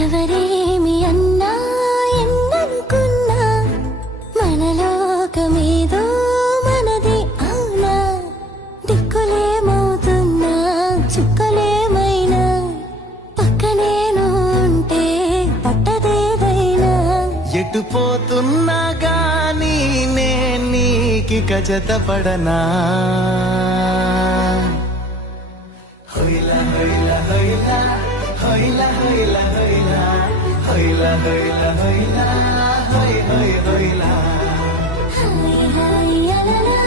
ఎవరేమి అన్నా ఎన్ననుకున్నా మనలోకమేదో మనది అవునా దిక్కులేమవుతున్నా చుక్కలేమైనా పక్కనేను ఉంటే పట్టదేదైనా ఎటు పోతున్నా గాని నీకి కజతపడనా హొయిలా హొయిలా హొయిలా హొయిలా హొయిలా హొయిలా హొయిలా హొయిలా హొయిలా హొయ్ హొయ్ హొయిలా హాయ్ హాయ్ అలలా